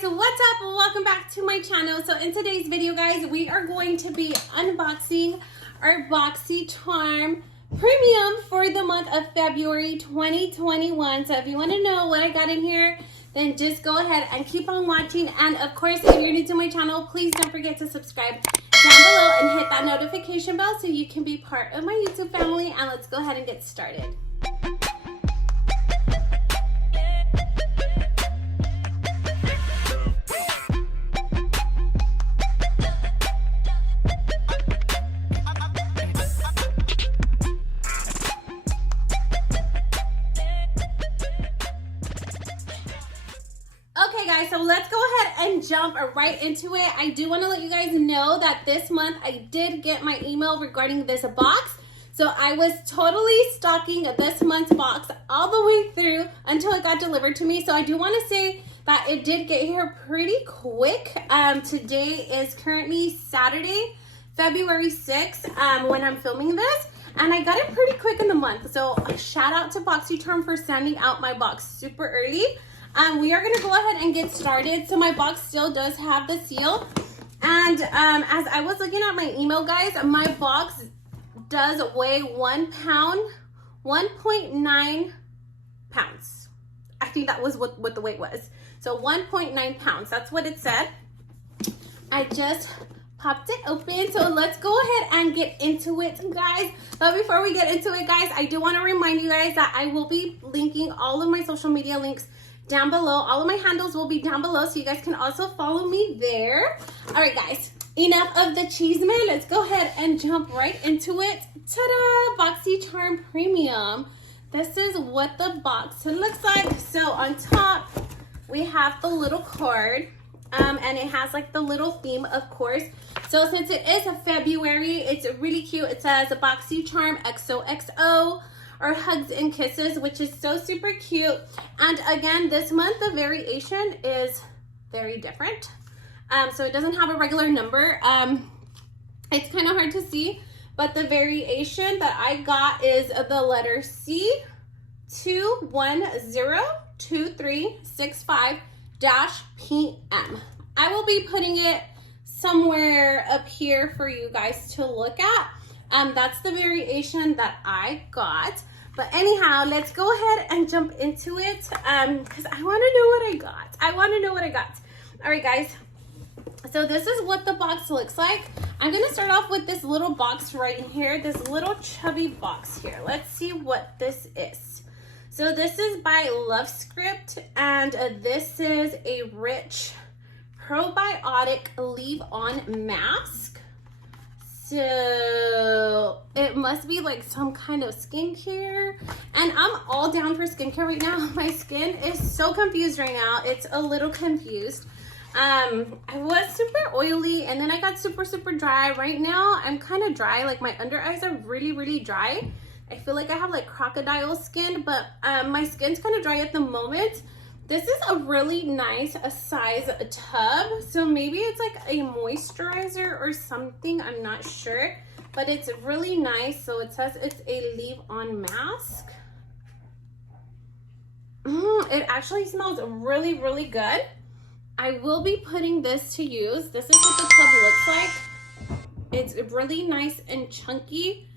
guys, what's up? Welcome back to my channel. So in today's video, guys, we are going to be unboxing our Boxycharm Premium for the month of February 2021. So if you want to know what I got in here, then just go ahead and keep on watching. And of course, if you're new to my channel, please don't forget to subscribe down below and hit that notification bell so you can be part of my YouTube family. And let's go ahead and get started. Okay guys, so let's go ahead and jump right into it. I do want to let you guys know that this month I did get my email regarding this box. So I was totally stocking this month's box all the way through until it got delivered to me. So I do want to say that it did get here pretty quick. Today is currently Saturday, February 6th, when I'm filming this. And I got it pretty quick in the month. So shout out to Boxycharm for sending out my box super early. We are going to go ahead and get started. So my box still does have the seal. And as I was looking at my email, guys, my box does weigh 1 pound, 1.9 pounds. I think that was what the weight was. So 1.9 pounds. That's what it said. I just popped it open. So let's go ahead and get into it, guys. But before we get into it, guys, I do want to remind you guys that I will be linking all of my social media links down below. All of my handles will be down below, so you guys can also follow me there. All right, guys, enough of the cheese man. Let's go ahead and jump right into it. Ta-da! Boxycharm Premium. This is what the box looks like. So on top, we have the little card, and it has like the little theme, of course. So since it is a February, it's really cute. It says Boxycharm XOXO, or hugs and kisses, which is so super cute. And again, this month the variation is very different. So it doesn't have a regular number. It's kind of hard to see, but the variation that I got is the letter C 2102365-PM. I will be putting it somewhere up here for you guys to look at. That's the variation that I got. But anyhow, let's go ahead and jump into it because I want to know what I got. All right, guys. So this is what the box looks like. I'm going to start off with this little box right here, this little chubby box here. Let's see what this is. So this is by Lovescript, and this is a rich probiotic leave-on mask. So it must be like some kind of skincare, and I'm all down for skincare right now. My skin is so confused right now. It's a little confused. I was super oily, and then I got super dry. Right now I'm kind of dry, like my under eyes are really dry. I feel like I have like crocodile skin, but my skin's kind of dry at the moment. This is a really nice size tub, so maybe it's like a moisturizer or something, I'm not sure, but it's really nice. So it says it's a leave-on mask. It actually smells really good. I will be putting this to use. This is what the tub looks like. It's really nice and chunky,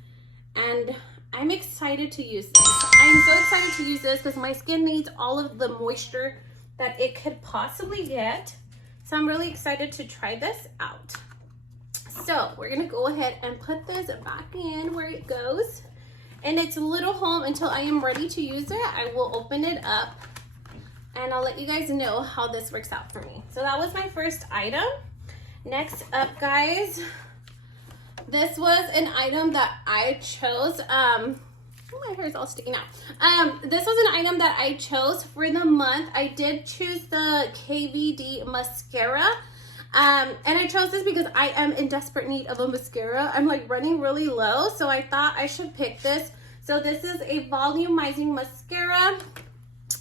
and I'm excited to use this. I'm so excited to use this because my skin needs all of the moisture that it could possibly get. So I'm really excited to try this out. So we're gonna go ahead and put this back in where it goes in its little home until I am ready to use it. I will open it up and I'll let you guys know how this works out for me. So that was my first item. Next up, guys, this was an item that I chose. Oh, my hair is all sticking out. This was an item that I chose for the month. I did choose the KVD mascara. And I chose this because I am in desperate need of a mascara. I'm like running really low, so I thought I should pick this. So this is a volumizing mascara.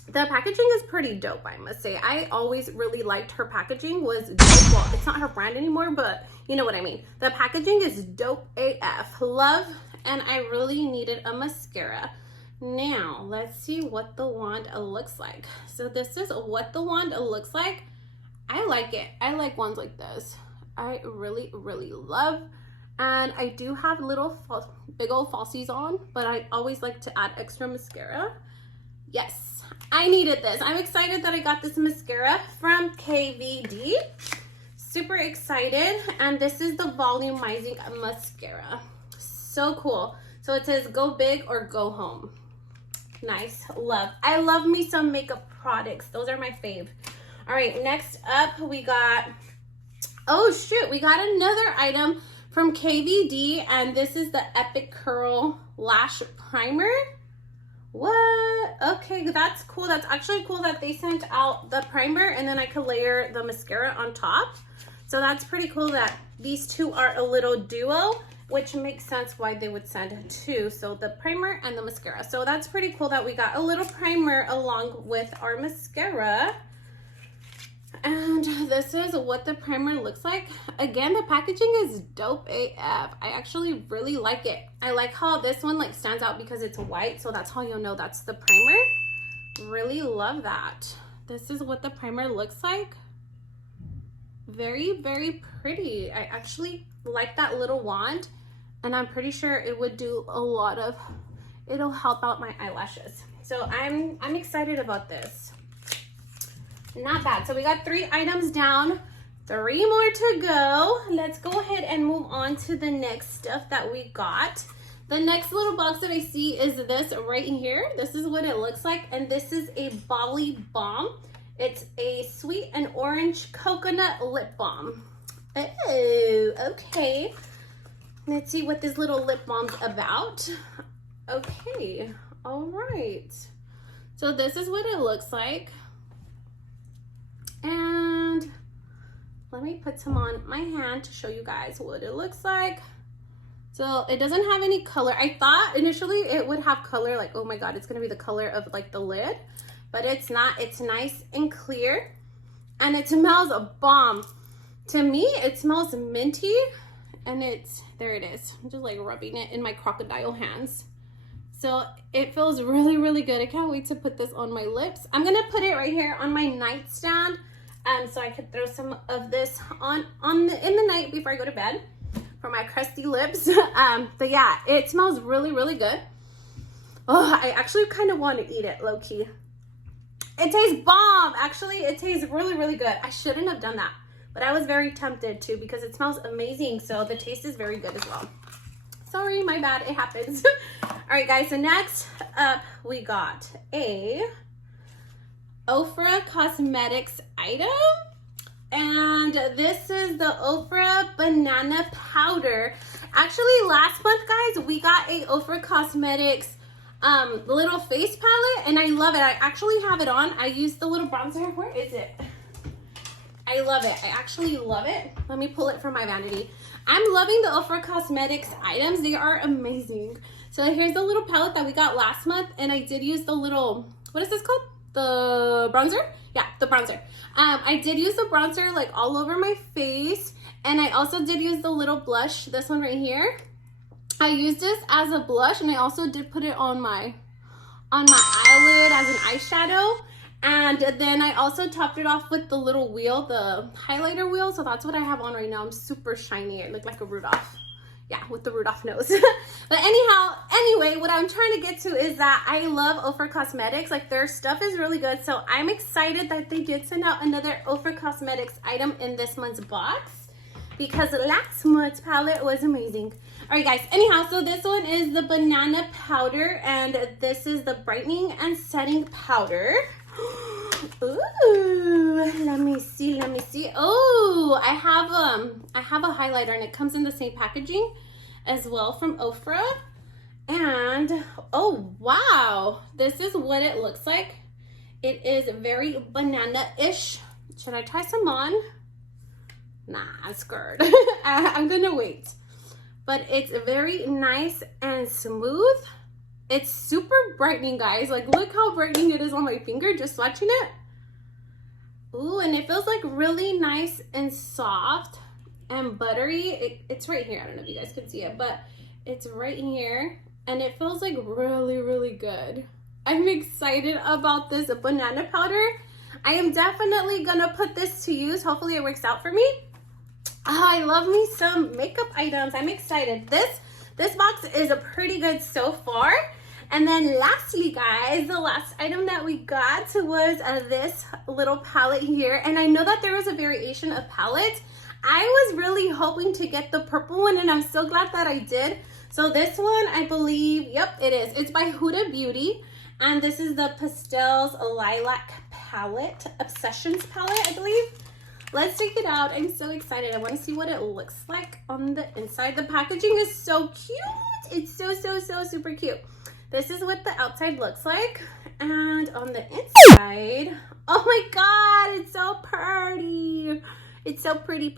The packaging is pretty dope, I must say. I always really liked her packaging. Was dope. Well, it's not her brand anymore, but you know what I mean. The packaging is dope AF. Love, and I really needed a mascara. Now, let's see what the wand looks like. So this is what the wand looks like I like it. I like ones like this. I really, really love. And I do have little big old falsies on, but I always like to add extra mascara. Yes, I needed this. I'm excited that I got this mascara from KVD. Super excited. And this is the volumizing mascara. So cool. So it says go big or go home. Nice. Love. I love me some makeup products. Those are my fave. All right, next up we got, oh shoot, we got another item from KVD, and this is the Epic Curl Lash Primer. What? Okay, that's cool. That's actually cool that they sent out the primer and then I could layer the mascara on top. So that's pretty cool that these two are a little duo, which makes sense why they would send two. So the primer and the mascara. So that's pretty cool that we got a little primer along with our mascara. And this is what the primer looks like. Again, the packaging is dope AF. I actually really like it. I like how this one like stands out because it's white, so that's how you'll know that's the primer. Really love that. This is what the primer looks like. Very, very pretty. I actually like that little wand, and I'm pretty sure it would do a lot of, it'll help out my eyelashes. So I'm excited about this. Not bad. So we got 3 items down, 3 more to go. Let's go ahead and move on to the next stuff that we got. The next little box that I see is this right in here. This is what it looks like, and this is a Bali Balm. It's a sweet and orange coconut lip balm. Oh, okay. Let's see what this little lip balm's about. Okay, all right. So this is what it looks like. And let me put some on my hand to show you guys what it looks like. So it doesn't have any color. I thought initially it would have color, like, oh my God, it's gonna be the color of like the lid, but it's not. It's nice and clear, and it smells a bomb. To me, it smells minty, and there it is. I'm just like rubbing it in my crocodile hands. So it feels really, really good. I can't wait to put this on my lips. I'm gonna put it right here on my nightstand, so I could throw some of this in the night before I go to bed for my crusty lips. But yeah, it smells really, really good. Oh, I actually kind of want to eat it, low key. It tastes bomb. Actually, it tastes really, really good. I shouldn't have done that, but I was very tempted to because it smells amazing. So the taste is very good as well. Sorry, my bad, it happens. All right, guys, so next up we got a OFRA Cosmetics item. And this is the OFRA Banana Powder. Actually, last month, guys, we got a OFRA Cosmetics little face palette, and I love it. I actually have it on. I use the little bronzer. Where is it? I love it. I actually love it. Let me pull it from my vanity. I'm loving the OFRA Cosmetics items. They are amazing. So here's the little palette that we got last month, and I did use the little, what is this called? The bronzer? Yeah, the bronzer. I did use the bronzer like all over my face, and I also did use the little blush, this one right here. I used this as a blush, and I also did put it on my eyelid as an eyeshadow. And then I also topped it off with the little wheel, the highlighter wheel. So that's what I have on right now. I'm super shiny. I look like a Rudolph. Yeah, with the Rudolph nose. But anyway, what I'm trying to get to is that I love OFRA Cosmetics. Like, their stuff is really good. So I'm excited that they did send out another OFRA Cosmetics item in this month's box, because last month's palette was amazing. All right, guys. Anyhow, so this one is the banana powder, and this is the brightening and setting powder. Ooh, let me see. Oh, I have a highlighter, and it comes in the same packaging as well from OFRA. And oh wow, this is what it looks like. It is very banana-ish. Should I try some on? Nah, I'm scared. I'm gonna wait. But it's very nice and smooth. It's super brightening, guys. Like, look how brightening it is on my finger, just swatching it. Ooh, and it feels like really nice and soft and buttery. It's right here. I don't know if you guys can see it, but it's right here. And it feels like really, really good. I'm excited about this banana powder. I am definitely gonna put this to use. Hopefully it works out for me. Oh, I love me some makeup items. I'm excited. This box is a pretty good so far. And then lastly, guys, the last item that we got was this little palette here. And I know that there was a variation of palette. I was really hoping to get the purple one, and I'm so glad that I did. So this one, I believe, yep, it is. It's by HUDA Beauty. And this is the Pastels Lilac Palette, Obsessions Palette, I believe. Let's take it out. I'm so excited. I want to see what it looks like on the inside. The packaging is so cute. It's so super cute. This is what the outside looks like. And on the inside, oh my God, it's so pretty. It's so pretty.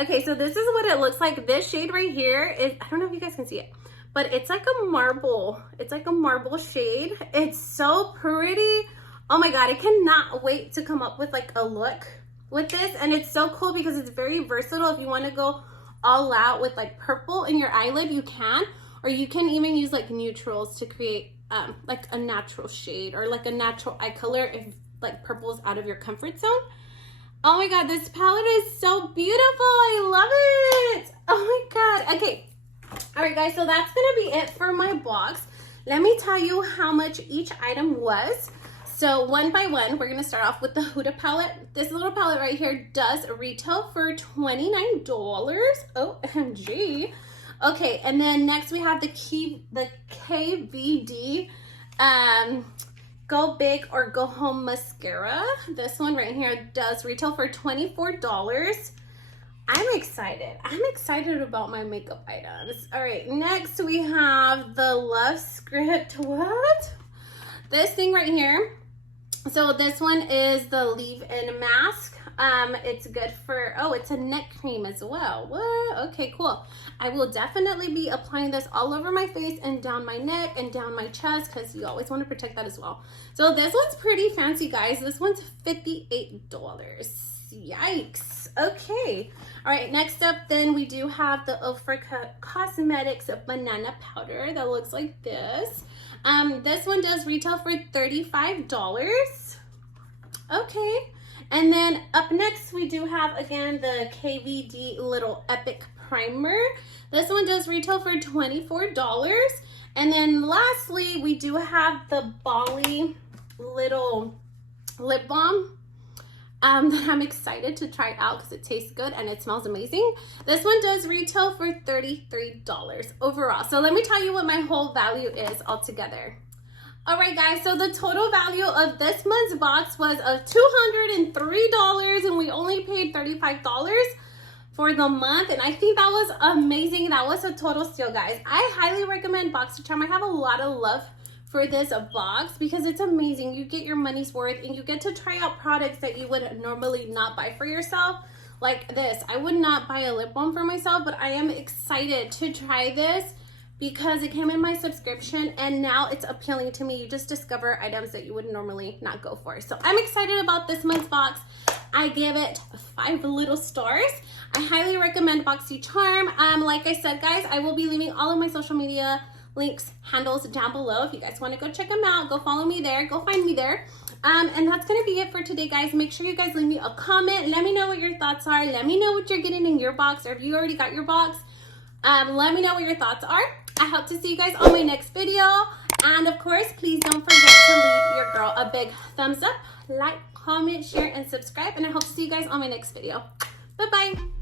Okay, so this is what it looks like. This shade right here is, I don't know if you guys can see it, but it's like a marble. It's like a marble shade. It's so pretty. Oh my God, I cannot wait to come up with like a look with this. And it's so cool because it's very versatile. If you want to go all out with like purple in your eyelid, you can. Or you can even use like neutrals to create like a natural shade or like a natural eye color if like purple is out of your comfort zone. Oh my God, this palette is so beautiful. I love it. Oh my God. Okay. All right, guys. So that's going to be it for my box. Let me tell you how much each item was. So one by one, we're going to start off with the HUDA palette. This little palette right here does retail for $29. OMG. Okay, and then next we have the KVD Go Big or Go Home Mascara. This one right here does retail for $24. I'm excited. I'm excited about my makeup items. All right, next we have the Lovescript. What? This thing right here. So this one is the leave-in mask. It's good for, oh, it's a neck cream as well. What? Okay, cool. I will definitely be applying this all over my face and down my neck and down my chest because you always want to protect that as well. So this one's pretty fancy, guys. This one's $58. Yikes. Okay. All right, next up then we do have the OFRA Cosmetics banana powder that looks like this. This one does retail for $35. Okay. And then up next, we do have, again, the KVD Little Epic Primer. This one does retail for $24. And then lastly, we do have the Bali Little Lip Balm that I'm excited to try out because it tastes good and it smells amazing. This one does retail for $33 overall. So let me tell you what my whole value is altogether. All right, guys, so the total value of this month's box was of $203, and we only paid $35 for the month, and I think that was amazing. That was a total steal, guys. I highly recommend Boxycharm. I have a lot of love for this box because it's amazing. You get your money's worth, and you get to try out products that you would normally not buy for yourself. Like this, I would not buy a lip balm for myself, but I am excited to try this because it came in my subscription and now it's appealing to me. You just discover items that you would normally not go for. So I'm excited about this month's box. I give it 5 little stars. I highly recommend Boxycharm. Like I said, guys, I will be leaving all of my social media links, handles down below. If you guys want to go check them out, go follow me there, go find me there. And that's going to be it for today, guys. Make sure you guys leave me a comment. Let me know what your thoughts are. Let me know what you're getting in your box, or if you already got your box. Let me know what your thoughts are. I hope to see you guys on my next video. And of course, please don't forget to leave your girl a big thumbs up, like, comment, share, and subscribe. And I hope to see you guys on my next video. Bye-bye.